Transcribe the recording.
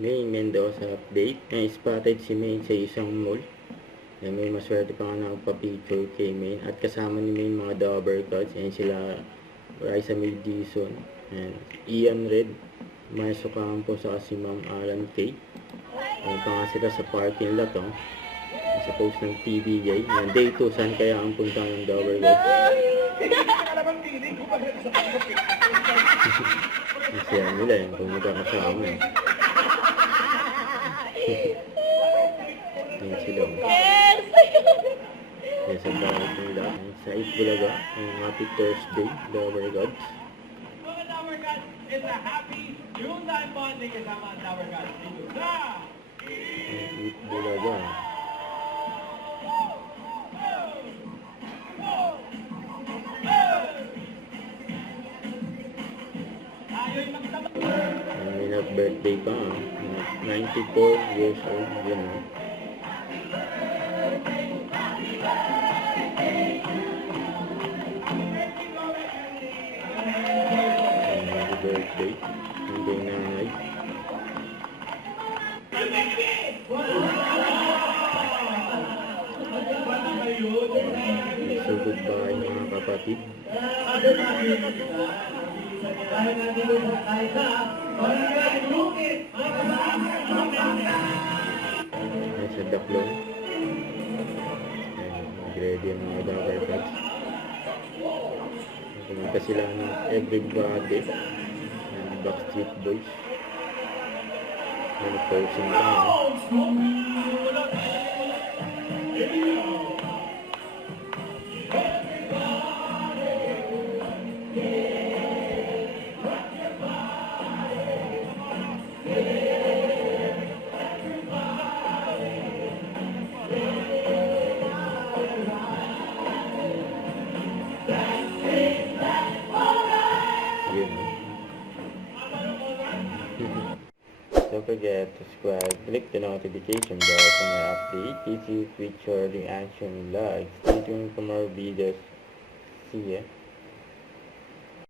May Mendoza update. Spotted si May sa isang mall. May maswerte pa nga nakapapicture kay May. At kasama ni May mga double cuts. Sila Raisa Mildison. Ian Red. Maeso Campo sa si Ma'am Alan K. Pa nga sila sa parking lot. Sa post ng TVJ. Day 2. Saan kaya ang punta ng double cuts? Siya nila yung kung magkakasama yan sila yan sa bakit nila sa Itbulaga ang Happy Thursday Lover Gods. Mga Lover Gods, it's a happy June time bonding kasama ang Lover Gods dito sa Itbulaga. May nag-birthday pa 94 years old yan birthday hindi nanay so goodbye mga kapatid. Nasa Daklong nag-ready ang mga double cuts. Kumanta sila ng Everybody ng Backstreet Boys. Nag-posing pa Don't forget to subscribe, click the notification bell for my update. If you feature the action live, stay tuned for more videos. See ya.